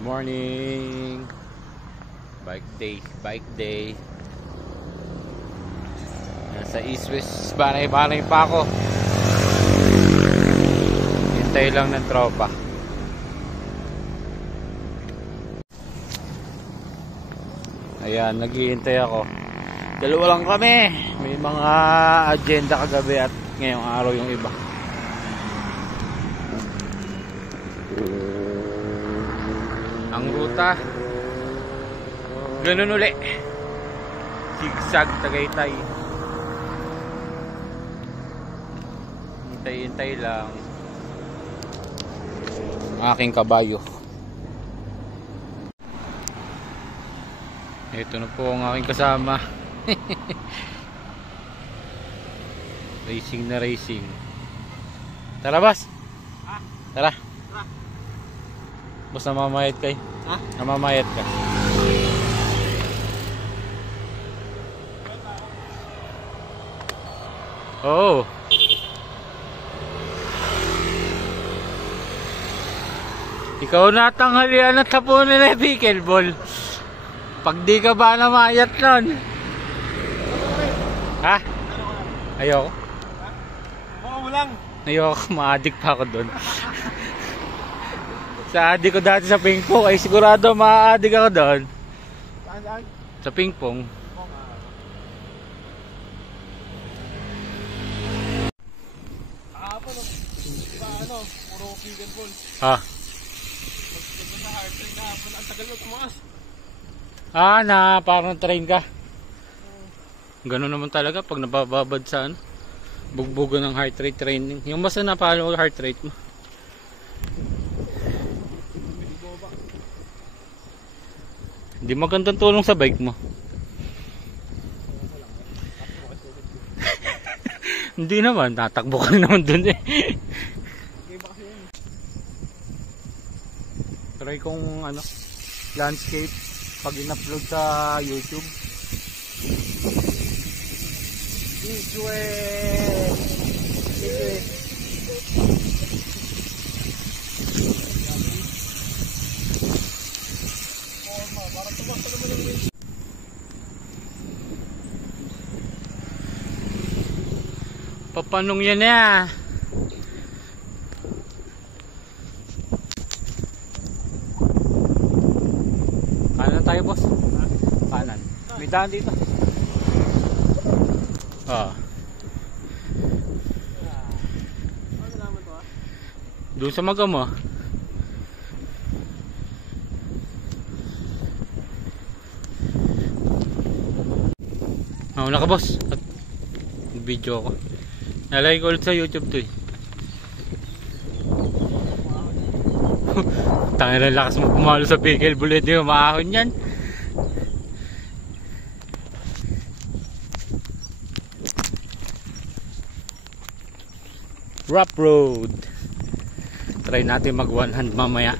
Morning. Bike day. Nasa East-West banay-banay pa ako. Hintay lang ng tropa. Ayan, naghihintay ako. Dalawa lang kami. May mga agenda kagabi at ngayong araw yung iba. Ang ruta ganun uli, zigzag Tagaytay. Hintay lang ang aking kabayo. Ito na po ang aking kasama. Racing na racing. Tara boss. Tara. Boss, namamayat kayo. Ha? Namamayat ka. Oo. Ikaw na tanghalian at tapunin na pickleball. Pag di ka ba namayat nun? Ha? Ayoko. Baka mo lang. Ayoko, ma-addict pa ako doon. Sa addict ko dati sa ping-pong, ay sigurado ma-addict ako doon. Saan? Sa ping-pong. Kahapon, ano, puro pickleball. Ha? Pagkita sa heart rate na hapon, ang tagal mo tumaas. Na parang train ka. Ganun naman talaga pag nabababad sa ano, bugbugan ng heart rate training. Yung basta napalo heart rate mo. Hindi magandang tulong sa bike mo. Hindi naman, tatakbo ka naman dun eh. Try kong ano, landscape pag in-upload sa YouTube. Papanong yan ya. Kanan tayo boss. Kanan. May daan dito. Ano naman to Doon sa Magama. Una ka boss. At video ako. Nalagay ko ulit sa YouTube to eh. Tangina ng lakas mo pumalo sa pickleball, hindi mo maahon yan. Rough road. Try natin mag one hand mamaya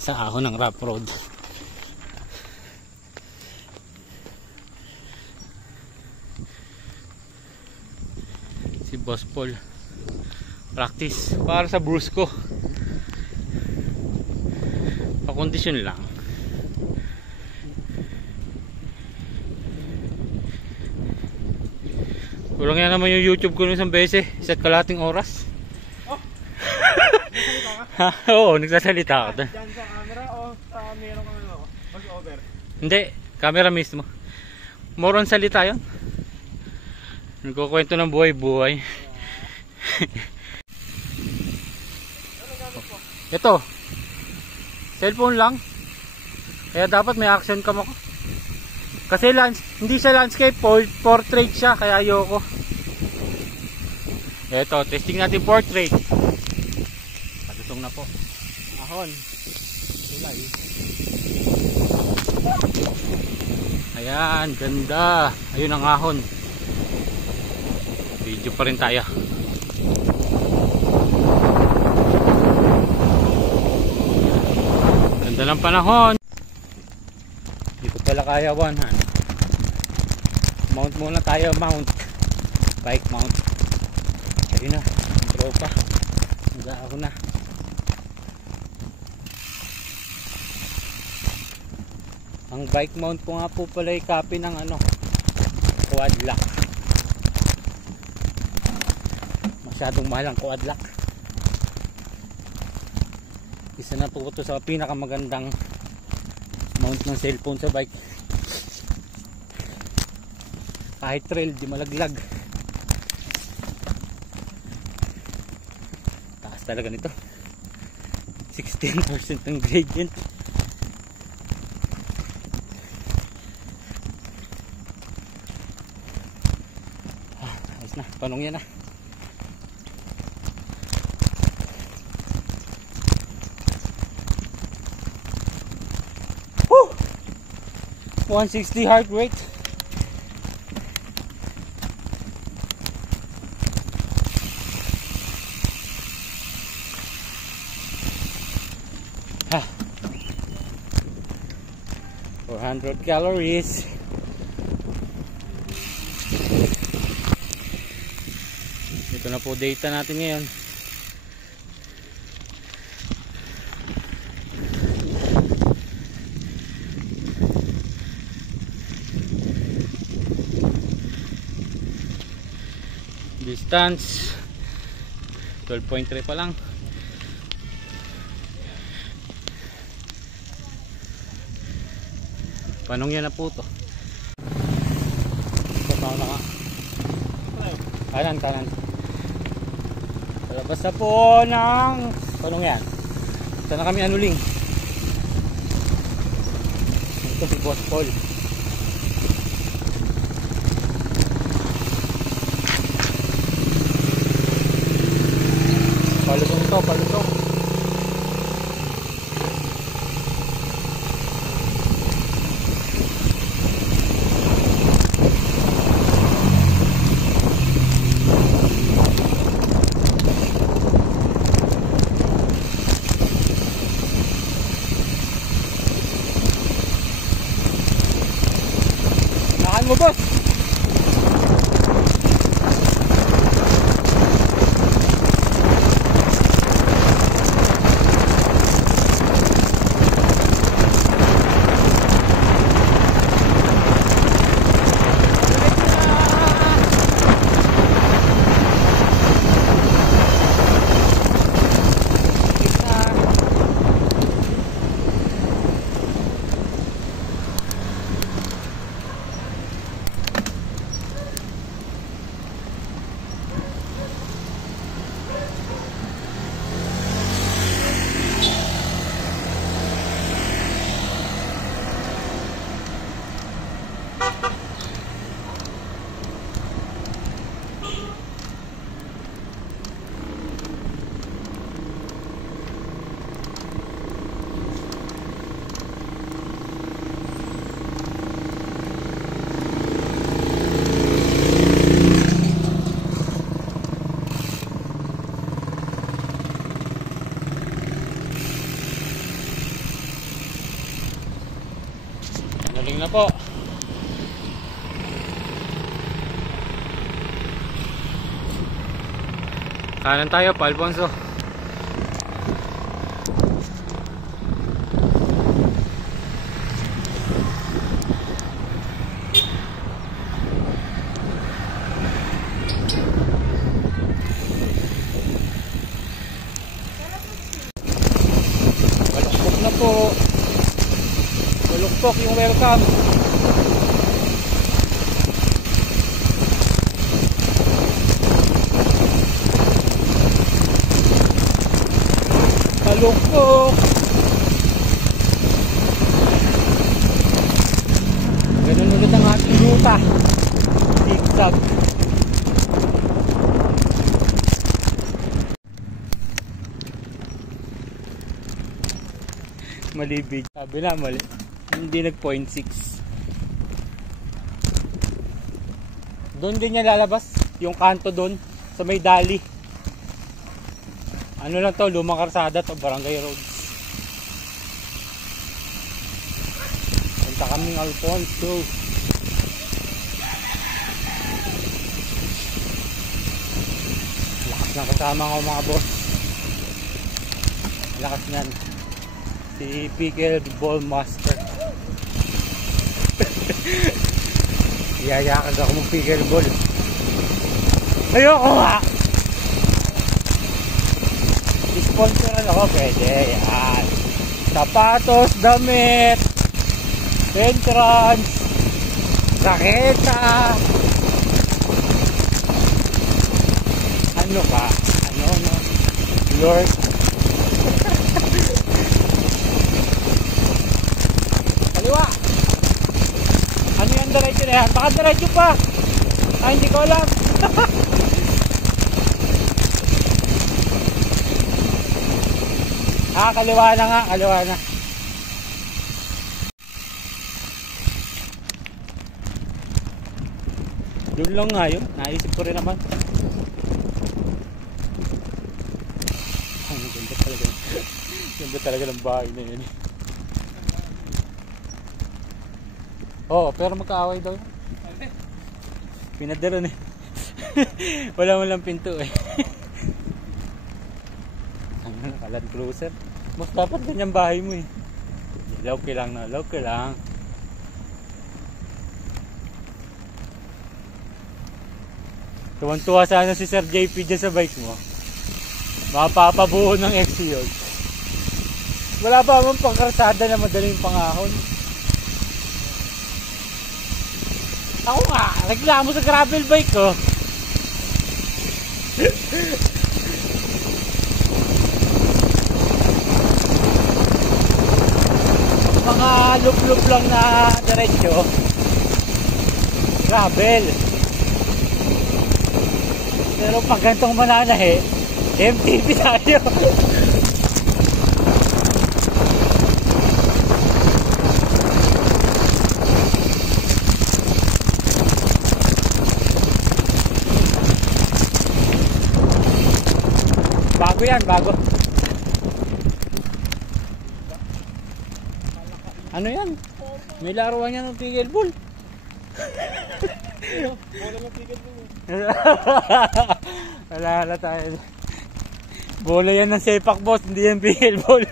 sa ahon ng rough road. Si Boss Paul practice para sa Brusco. Pa-condition lang. Kulang yan naman yung YouTube ko ng isang beses, isa't kalating oras. Oh? Oo, nagsasalita ako doon. Diyan sa camera o sa meron kang ano, mag-over? Hindi, camera mismo. More on salita yun. Nagkukwento ng buhay-buhay. Ito, cellphone lang. Kaya dapat may action cam ako. Kasi hindi siya landscape, portrait siya. Kaya ayoko. Ito, testing natin portrait. Patutong na po. Ahon. Tulay. Ayan, ganda. Ayun ang ahon. Video pa rin tayo. Ganda ng panahon. Hindi ko pala kaya one hand. Mount muna tayo, bike mount. Ayun na, tropa. Nag-aako na. Ang bike mount ko nga po pala ay copy ng ano, quad lock. Masyadong mahal ang quad lock. Isa na po ito sa pinakamagandang mount ng cellphone sa bike. Kahit trail, di malaglag. Taas talaga nito. 16% ng gradient. Ayos na, panong yan na. Woo! 160 heart rate. Ah, 400 calories. Ito na po data natin ngayon. Distance 12.3 pa lang. Panong yan na po to. Paano na nga? Kanan. Palabas na po ng panong yan. Ito na kami anuling. Ito si Boss Paul. Palutong. Nakan mo, boss! Galing na po. Kanan tayo pa, Alfonso. Balukpok na po. Balukpok yung welcome. Balukpok. Ganun ulit ang ating ruta. Zigzag. Malibig. Sabi na mali. Hindi nag 0.6. Doon din niya lalabas. Yung kanto doon. Sa may dali. Ano lang to, lumang karsada to, Barangay Road. Punta kaming Alfonso. Lakas ng kasama ko mga boss. Lakas nyan. Si Pickle Ball Master. Iyayakan ako mong pickleball. Ayoko nga! Sponsoran ako, pwede. Yan. Sapatos, damit, entrance, raketa. Ano ka? Ano? Lord. Kaliwa. Ano yung diretso na yan? Baka diretso pa. Ay, hindi ko alam. Kaliwa na nga. Kaliwa na. Doon lang nga yun. Naisip ko rin naman. Ang ganda talaga. Ganda talaga ng bahay na yun. Oo, pero magkaaway daw. Pinadaron eh. Wala mo lang pinto eh. Ang Land Cruiser. Mas dapat ganyan bahay mo eh. Lawke lang na, lawke lang. Tuwan-tuwa sana si Sir JP dyan sa bike mo. Mapapabuo ng XC yun. Wala pa mong pangkarsada na madaling pangahon. Ako nga, reklamo sa gravel bike ko. Mga loop-loop lang na diretsyo. Gravel. Pero pag gantong mananahe, MTB tayo. Bago yan, bago. Ano yan? May laruan yan ng pickleball. Bola ng pickleball. Wala tayo. Bola yan ng sepak, boss, hindi yan pickleball.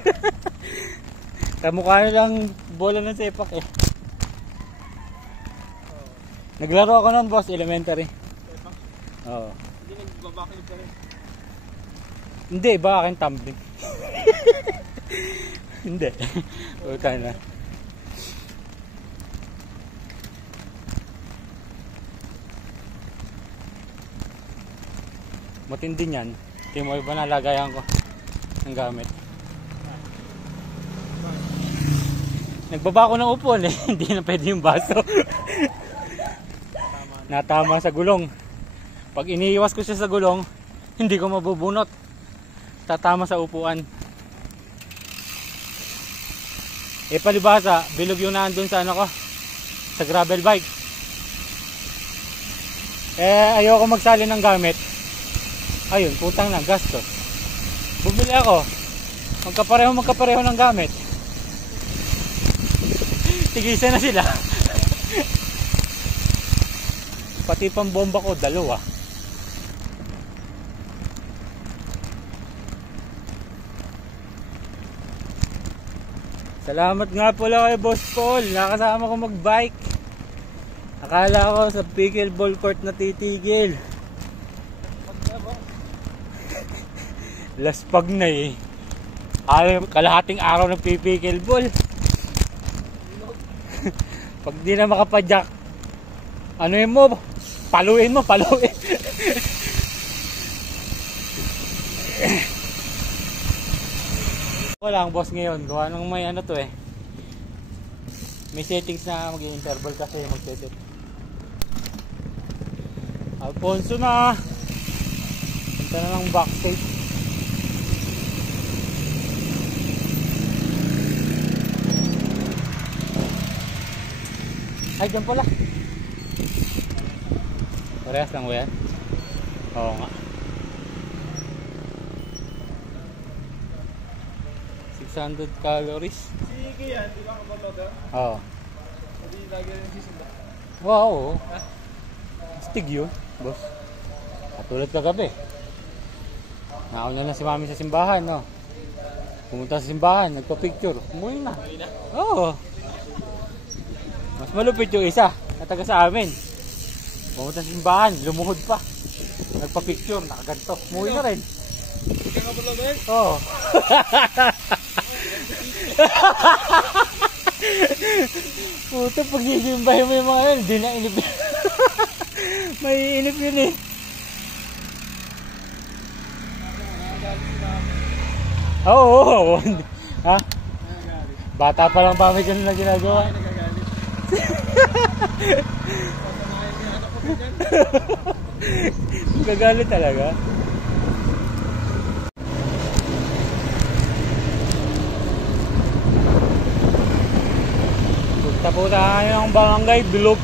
Kamukha lang bola ng sepak eh. Naglaro ako nun, boss, elementary. Sepak? Oo. Hindi nagbabaklip ka rin. Hindi, baka aking tumbling. Hindi. Uta na. Matindi niyan. Tingin mo ba nalagayan ko ng gamit? Nagbaba ko ng upon eh. Hindi na pwede yung baso. Natama sa gulong. Pag iniiwas ko siya sa gulong, hindi ko mabubunot. Tatama sa upuan. Eh palibasa, bilog yung nandun sa ano ko, sa gravel bike. Eh ayoko magsali ng gamit. Ayun, putang na, gastos. Bumili ako. Magkapareho ng gamit. Tigisa na sila. Pati pang bomba ko, dalawa. Salamat nga pala kay Boss Paul. Nakasama ko mag-bike. Akala ko sa pickleball court na titigil. Laspag na eh. Kalahating araw ng pickleball. Pag di na makapadyak, ano yun mo? Paluin mo, paluin. Ako lang, boss, ngayon. Gawa nang may ano to eh. May settings na mag-interval kasi mag-set. Alfonso na. Punta na lang backstage. Ay, dyan pala. Parehas lang ba yan? Oo nga. 600 calories. Sige yan, di ba kapag Oo. hindi lagi rin sisinda. Wow. Stig yun, boss. Katulad kagabi. Nauna na si mami sa simbahan, no? Pumunta sa simbahan, nagpa-picture. Umuwi na. Oo. Mas malupit yung isa, na taga sa amin. Pumunta sa simbahan, lumuhod pa. Nagpa-picture, nakaganto. Umuwi na rin. Ika ka ba lang eh? Oo. Puto, pag sisimbahin mo yung mga yun, hindi na inip. May inip yun eh. Oo. Ha? Bata pa lang ba may ganun na ginagawa? Nagagalit. Gagalit talaga. Punta po tayo ng barangay Bilog.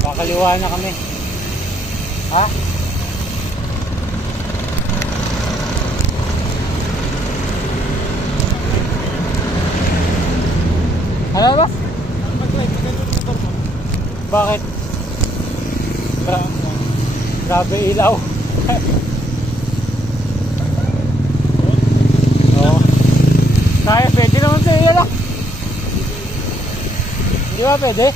Kakaliwa na kami. Ha? Ano ba? Bakit? Grabe ilaw. Oo. Kaya pwede naman sa iyo lang. Hindi ba pwede?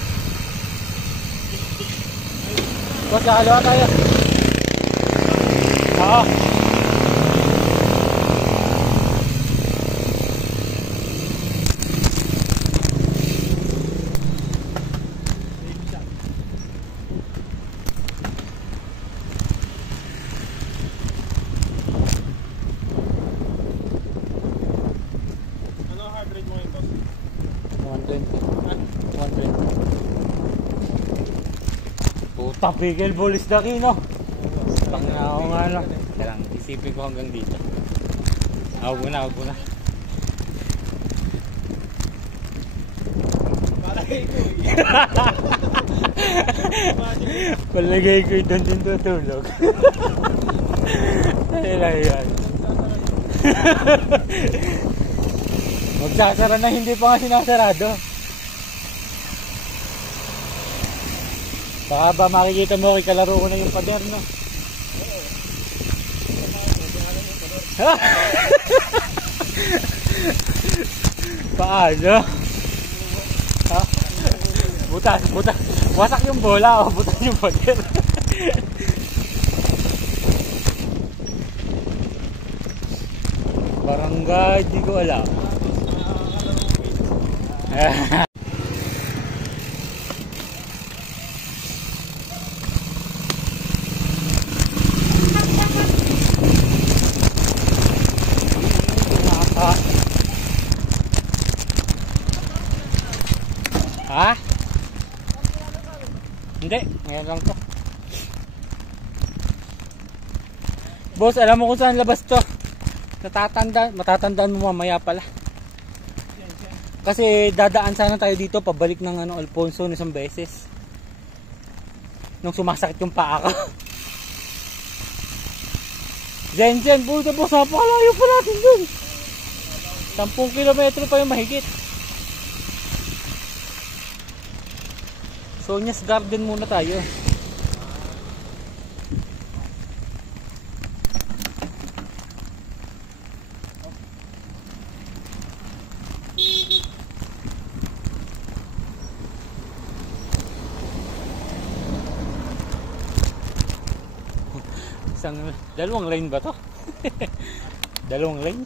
Boss, kakaliwa tayo. Oo. Ano ang heart rate mo ngayon, boss? 120. Puta, pigil bulis na kino. Tang na ako nga lang. Kailang isipin ko hanggang dito. Huwag mo na. Palagay ko eh. Palagay ko doon din tutulog. Ay lang yan. Magsasara na hindi pa nga sinasarado. Baka ba makikita mo kay kalaro ko na yung pader, no? Paano? Ha? Butas. Wasak yung bola, butas yung pader. Barangay, di ko alam. Ha? Hindi, ngayon lang to. Boss, alam mo kung saan labas to? Matatandaan mo mamaya pala. Kasi dadaan sana tayo dito pabalik ng Alfonso isang beses. Nung sumasakit yung paa ko. Zen, puta boss, napakalayo pa natin dun. 10 kilometro pa yung mahigit. Sonia's Garden muna tayo. Dalawang lane ba to? Dalawang lane?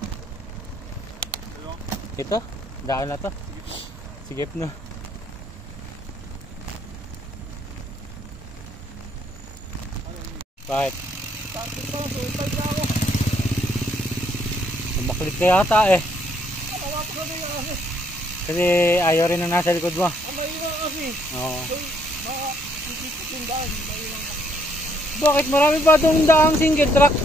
Ito? Daan na to? Sige no. Bakit? Sumaklit ka yata eh. Kasi ayaw rin na nasa likod mo. Mahirap kasi. Oo. Yung daan, mahirap. Bakit? Marami pa itong daang single track.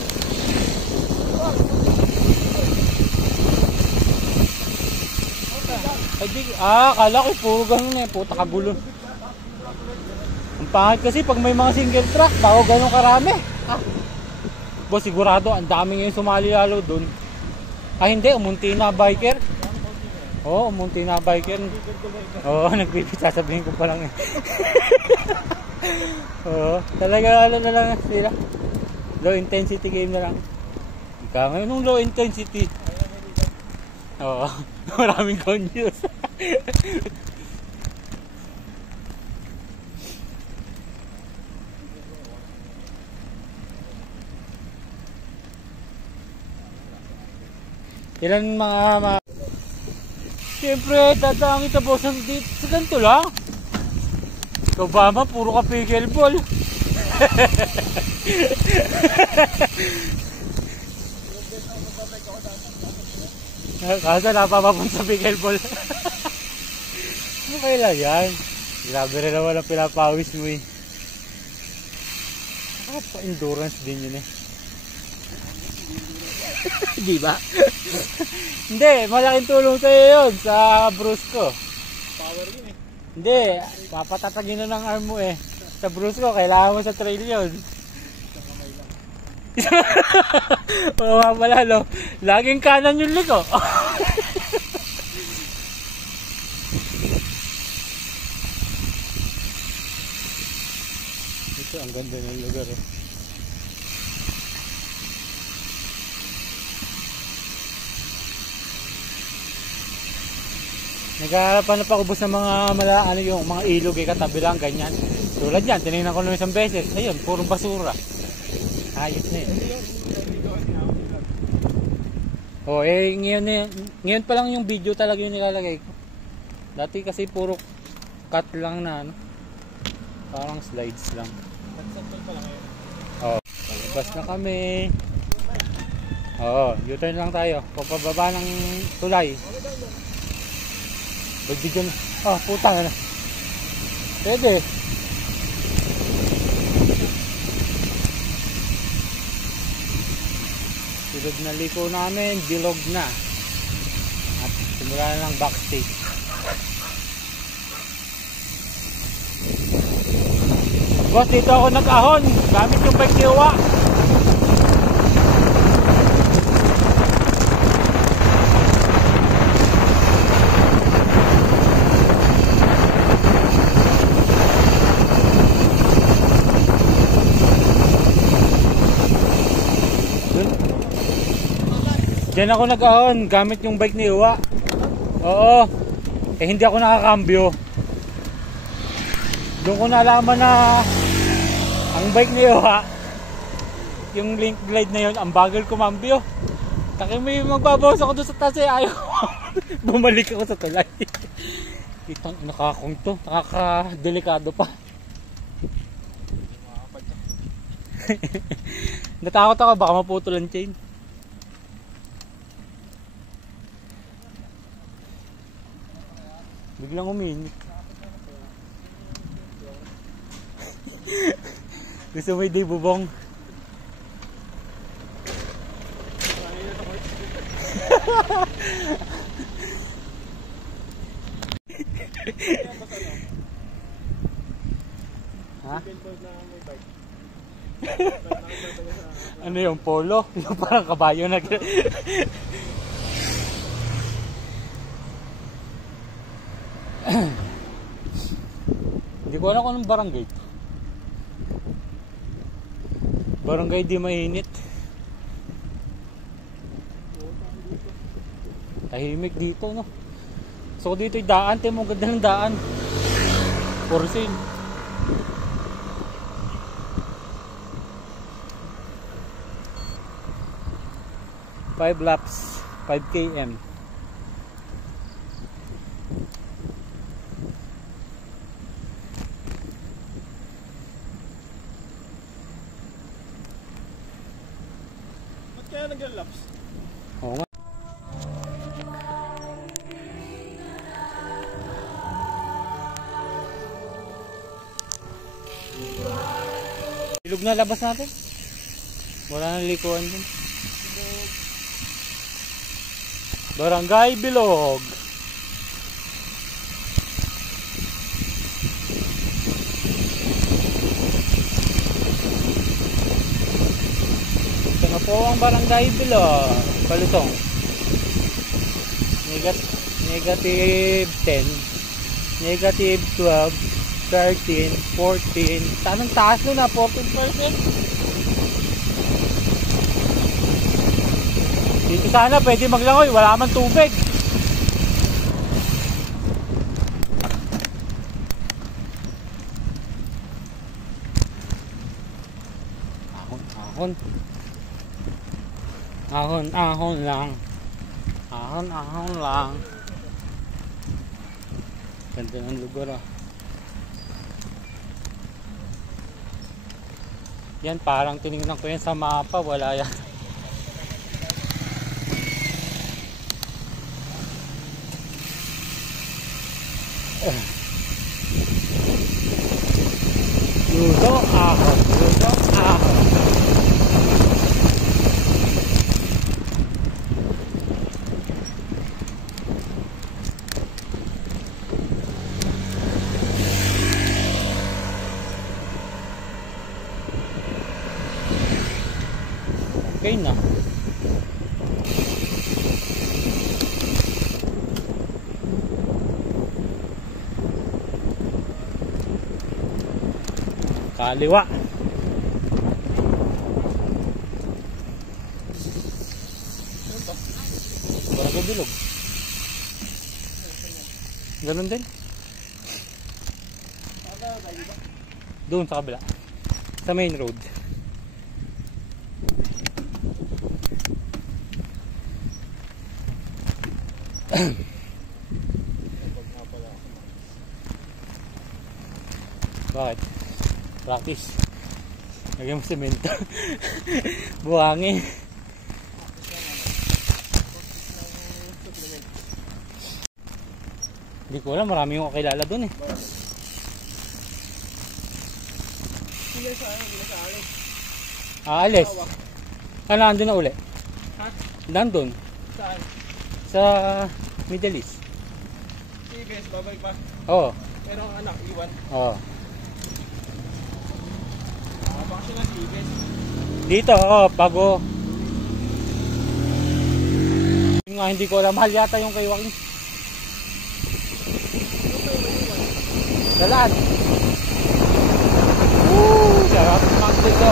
Akala ko puro ganun eh. Puta kabulon. Ang pangit kasi pag may mga single track, bago ganun karami. Boss, sigurado ang dami ngayon sumali lalo dun. Hindi, umunti na biker. Oo, umunti na biker. Oo, nagpipit, sasabihin ko pa lang eh. Oo, talaga na lang sila. Low intensity game na lang. Ika ngayon nung low intensity. Oo, maraming confuse. Ilan mga siyempre, dadaan kita boss dito sa ganito lang. Ikaw ba ma, puro ka pickleball. Kaso napapapunta sa pickleball. Okay lang yan. Grabe rin naman ang pinapawis mo eh. Pa-endurance din yun eh. Di ba? Hindi, malaking tulong sa'yo yun sa bruise ko. Power yun eh. Hindi, papatatagin na ng arm mo eh. Sa bruise ko, kailangan mo sa trail yun. Oo nga pala, no? Laging kanan yung liko. Ito, ang ganda ng lugar eh. Naghahanap ako boss ng mga yung mga ilog eh, katabi lang, ganyan. Tulad yan, tinignan ko naman isang beses. Ayun, puro basura. Ayos na yun. Oh, eh, ngayon pa lang yung video talaga yung nilalagay ko. Dati kasi puro cut lang na, ano. Parang slides lang. Oh, palabas na kami. Oh, U-turn lang tayo. Papababa ng tulay. Bigyan na. Ah, putang na. Pwede. Silog na liko namin, bilog na. At simula na lang backstage. Boss, dito ako nag-ahon. Gamit yung bike ni Uwa. Diyan ako nag-ahon, gamit yung bike ni Uwa. Oo. Eh hindi ako nakakambyo. Doon ko nalaman na ang bike ni Uwa, yung link glide na yun, ang bagal kumambyo. Taki may magbabawas ako doon sa taas eh, ayaw. Bumalik ako sa tulay. Itang nakakong to, nakakadelikado pa. Natakot ako, baka maputol ang chain. Biglang uminit. Gusto mo hindi bubong? Ha? Ano yung polo? Yung parang kabayo na. Hindi ko alam kung anong barangay ito. Barangay di mainit. Tahimik dito, no? So dito yung daan, tayo mo ganda ng daan. For sale. Five laps, 5 km. Kaya nag-laps? Oo nga. Ilog na labas natin. Wala nang likuan dun. Barangay Bilog. Ito na po ang Barangay Bilog. Palusong. Negative 10. Negative 12. 13. 14. Tanong taas nun na 14%. Dito sana pwede maglangoy, wala man tubig. ahon. Ahon lang. Ahon lang. Ganda ng lugar ah. Yan, parang tinignan ko yan sa mapa, wala yan. Ludo ahon. Okay na. Kaliwa. Barangay Bilog. Ganun din. Doon sa kabila. Sa main road. Bakit? Practice. Lagyan mo semento. Buhangin. Hindi ko alam, marami yung kakilala dun eh. Aalis. Nandun na uli. Ha? Nandun. Saan? Sa Middle East. TBS, babalik pa. Oo. Pero ang anak, iwan. Oo. Bakasyon na TBS. Dito, oo, bago. Yung nga, hindi ko alam. Mahal yata yung kay Joaquin. Dalaan. Woo! Sarap naman dito.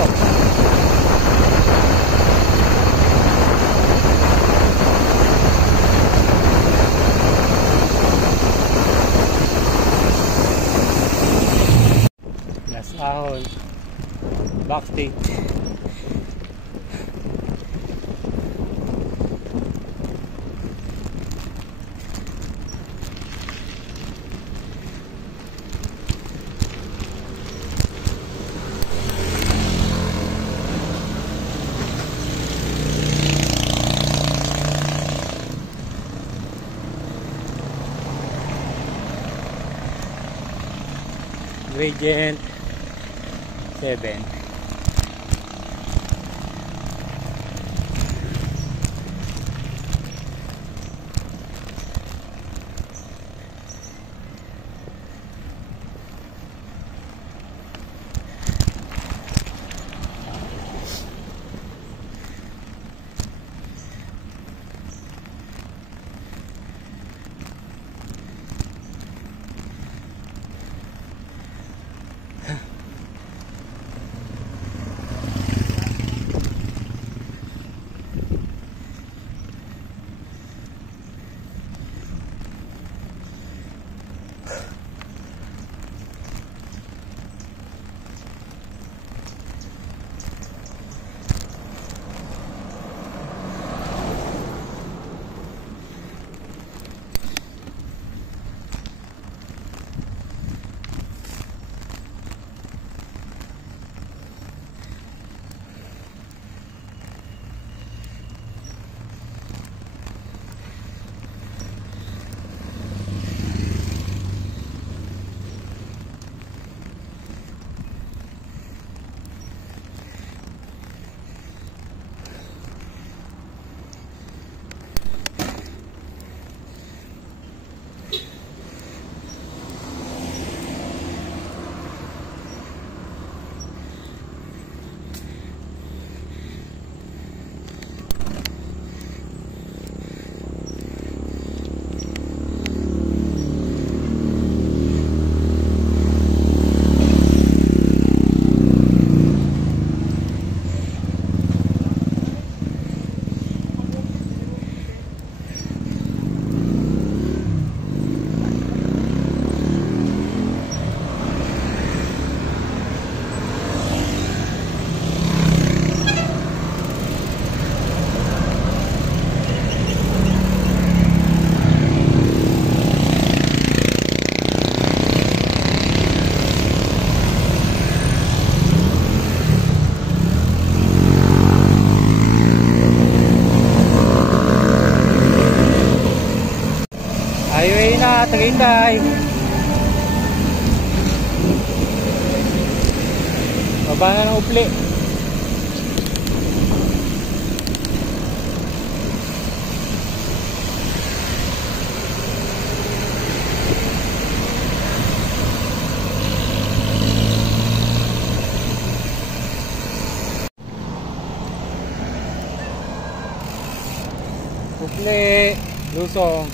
Las Ahon. Backstage. Gradient 7. Tagaytay. Baba na ng Upli. Upli, Lusong.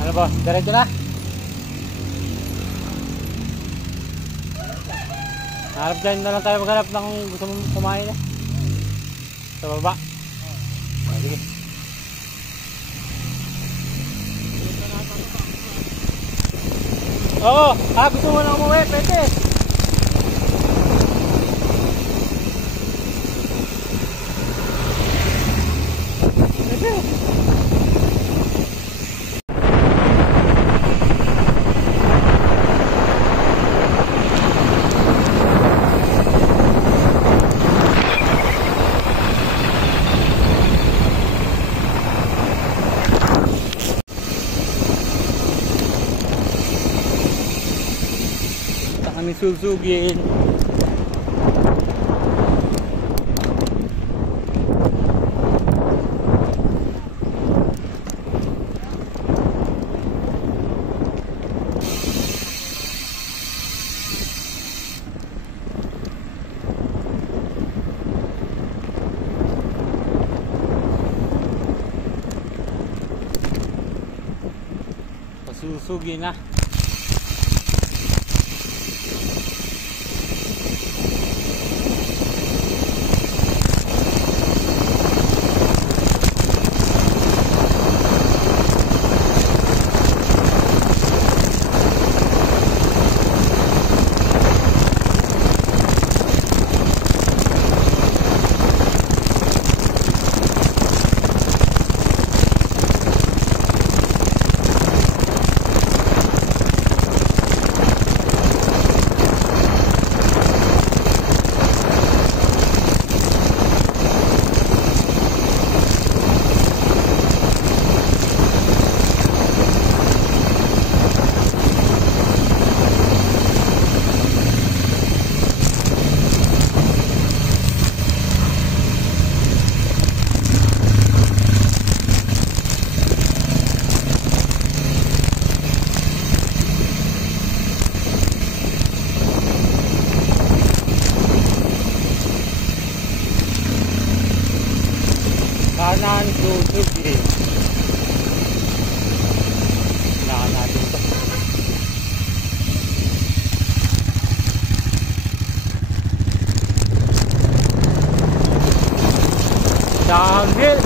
Ano ba? Diretso na? Harap dyan na lang tayo maghanap ng gusto mong kumain eh. Sa baba. Sige. Oo, gusto mo lang umuwi, pwede. Kami susugin. Pasusugin na. Kanan susugin. Kailangan natin ito. Downhill.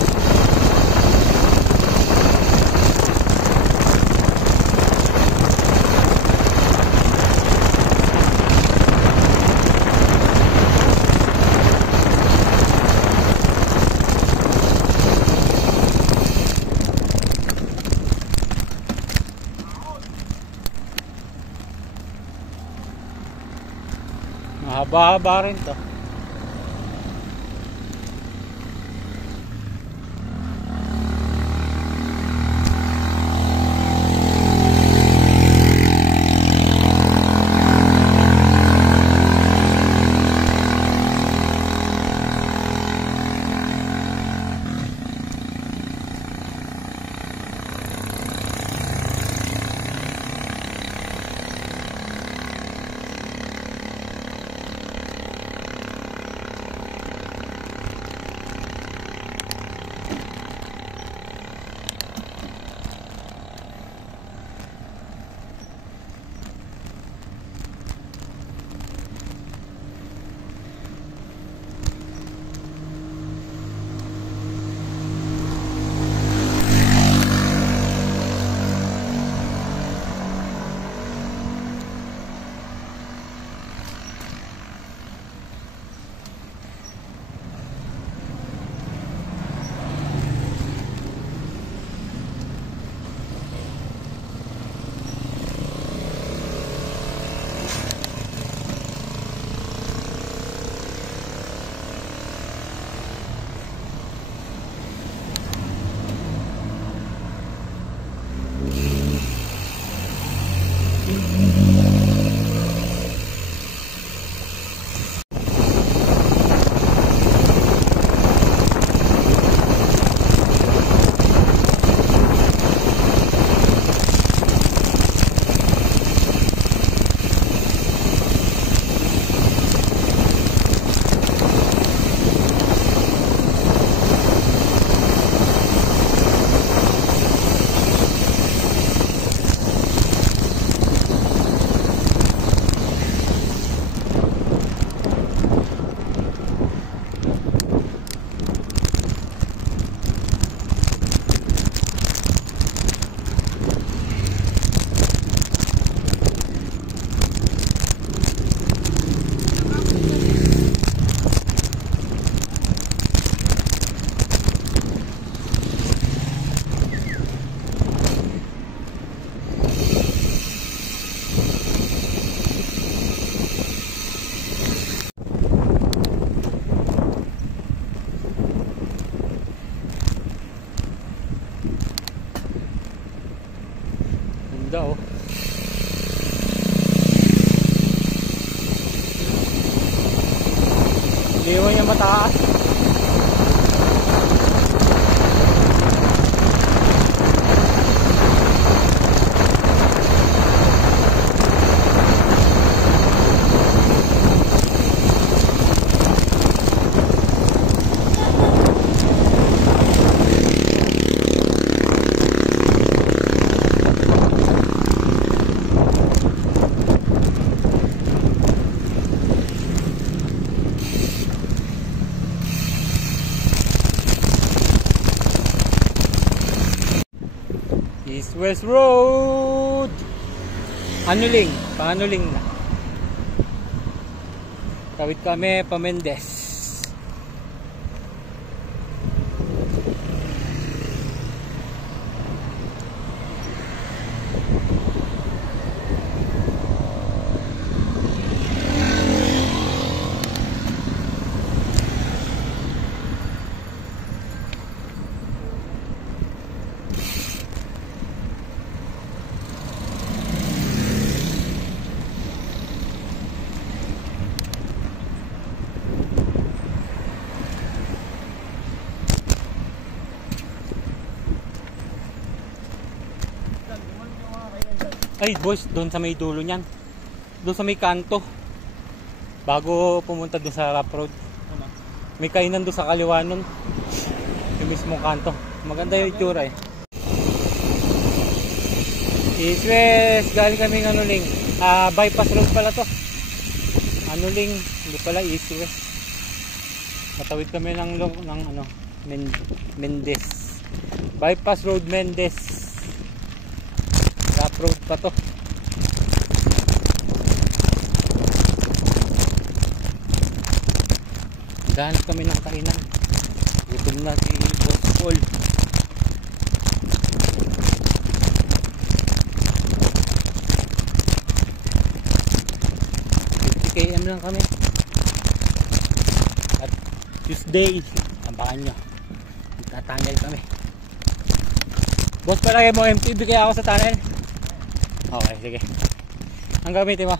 Mahaba-haba rin to. na mataas. East West Road. Anuling, Paanuling na. Tawid kami pa Mendez. Ay boys, doon sa may dulo niyan. Doon sa may kanto. Bago pumunta doon sa Rap Road. May kainan doon sa kaliwa nun. Yung mismong kanto. Maganda yung itsura eh. East West, galing kami ng Anuling. Bypass road pala to. Anuling, hindi pala East West. Matawid kami ng Mendez. Bypass road Mendez. Rap road pa to. Gahanap kami ng kainan. Gutom na si Boss Paul. 50 km lang kami. At Tuesday, tambakan nyo. Magtatanggal kami. Boss, palagay mo MTB kaya ako sa tunnel? Okay, sige. Ang gamitin mo?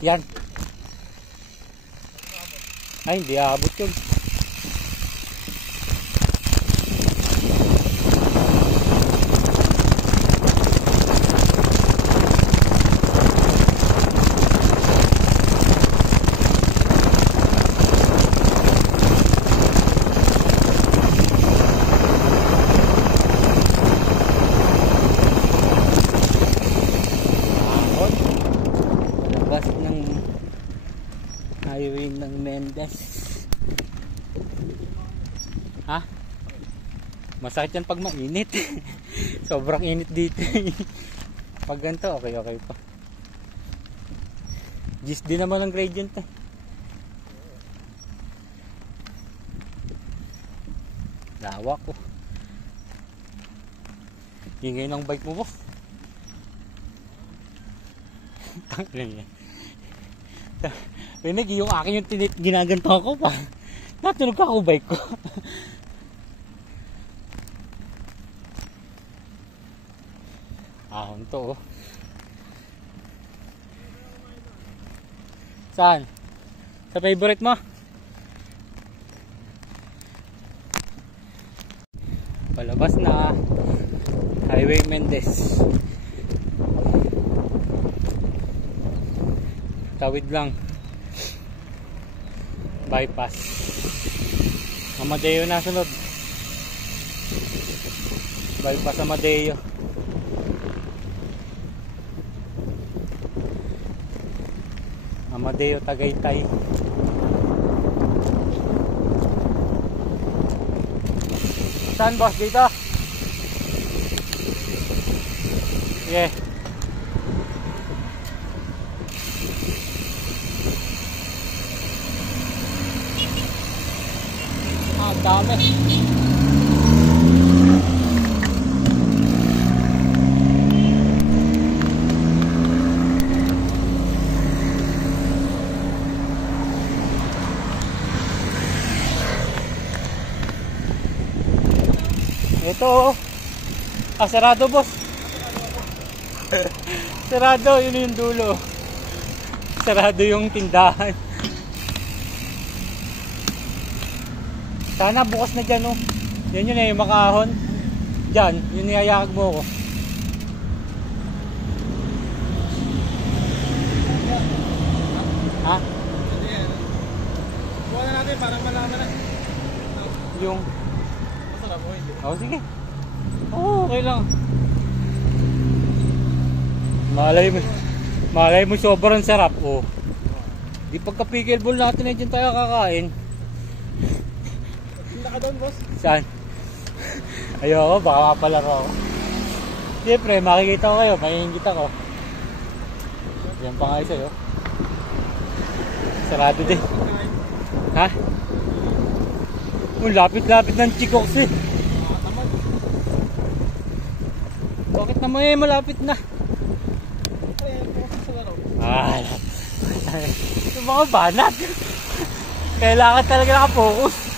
Yan. Ay, hindi aabot yun. Highway ng Mendez. Ha? Masakit yan pag mainit. Sobrang init dito. Pag ganito, okay pa. Gis din naman ang gradient eh. Lawak ko. Ingay ng bike mo, boss. Tangin yan. Rinig, yung akin yung ginaganto ko pa. Natunog ako bike ko. Ahon to oh. Saan? Sa favorite mo? Palabas na. Highway Mendez. Tawid lang. Bypass. Amadeo na sunod. Bypass Amadeo. Amadeo Tagaytay. Saan boss? Dito? Yeah. Dami. Ito sarado boss. Sarado, yun yung dulo. Sarado yung tindahan. Sana bukas na dyan, oh. Yan yun eh, yung makahon. Dyan, yun niyayakag mo ko. Ha? Buwan na natin para malaman na. Yung... Masarap mo hindi. Oh, sige. Oo, okay lang. Malay mo sobrang sarap, oh. Di pagka pickleball natin ay dyan tayo kakain. Tinda ka doon, boss? Saan? Ayoko, baka mapalaro ako. Siyempre, makikita ko kayo, mahihingit ako. Yan pa nga isa, oh. Sarado din. Ha? Lapit-lapit ng chikoks eh. Bakit naman eh, malapit na? Yung mga banat. Kailangan talaga nakapokus.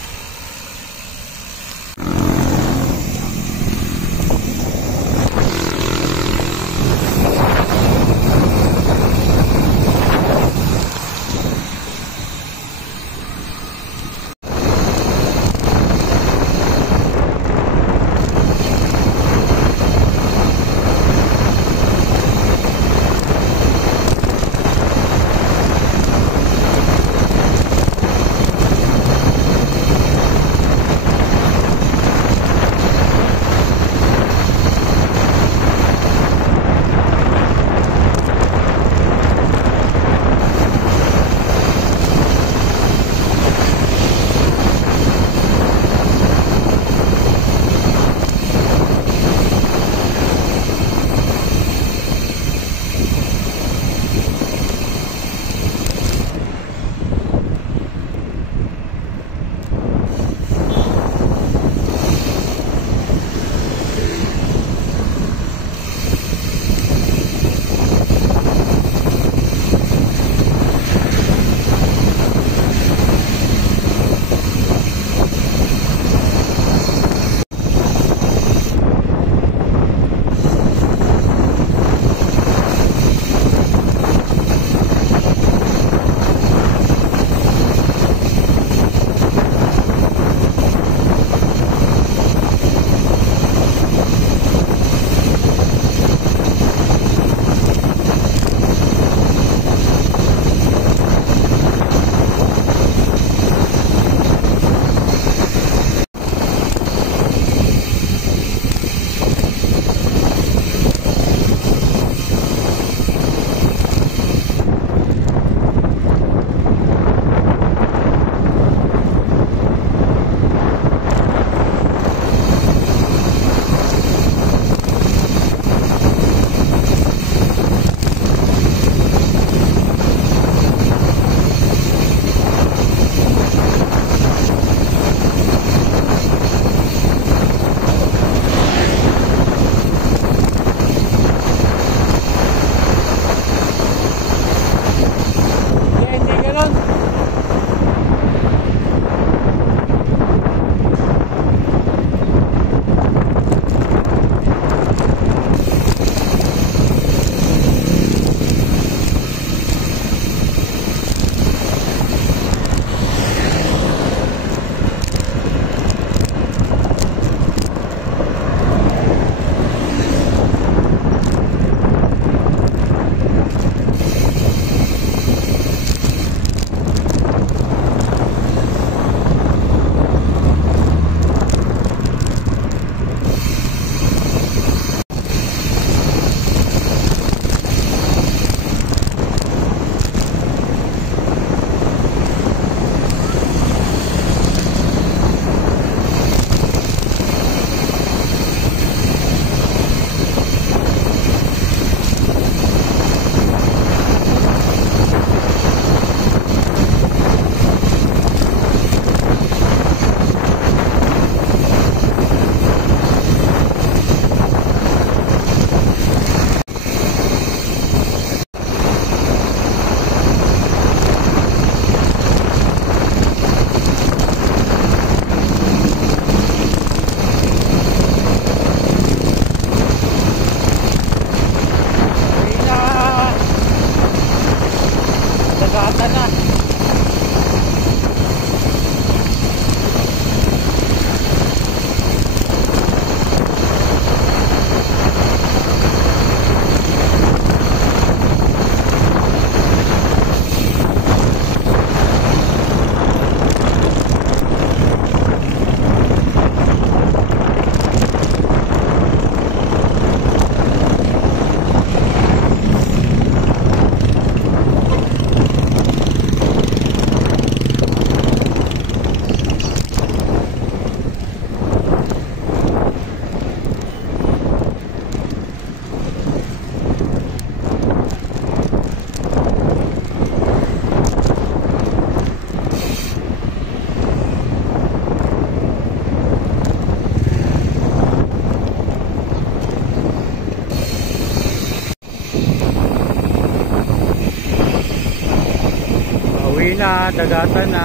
na, dagatan na.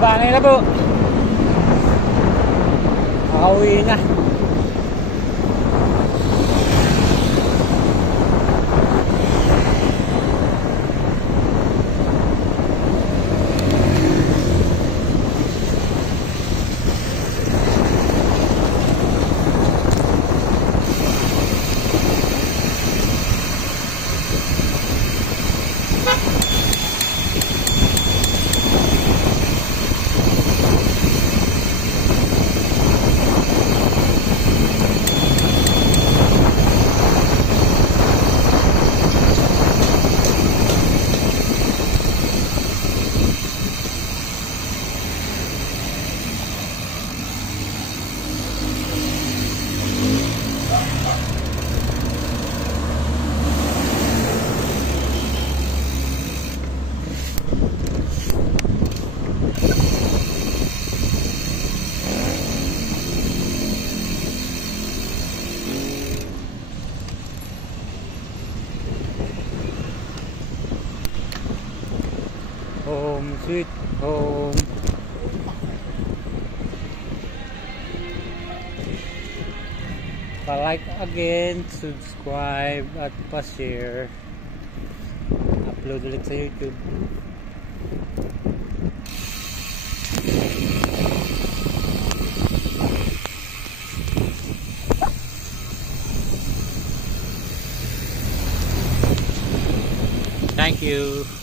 Banay na po. Nakauwi na. Home sweet home. Pa-like again, subscribe at pa-share. Upload ulit sa YouTube. Thank you.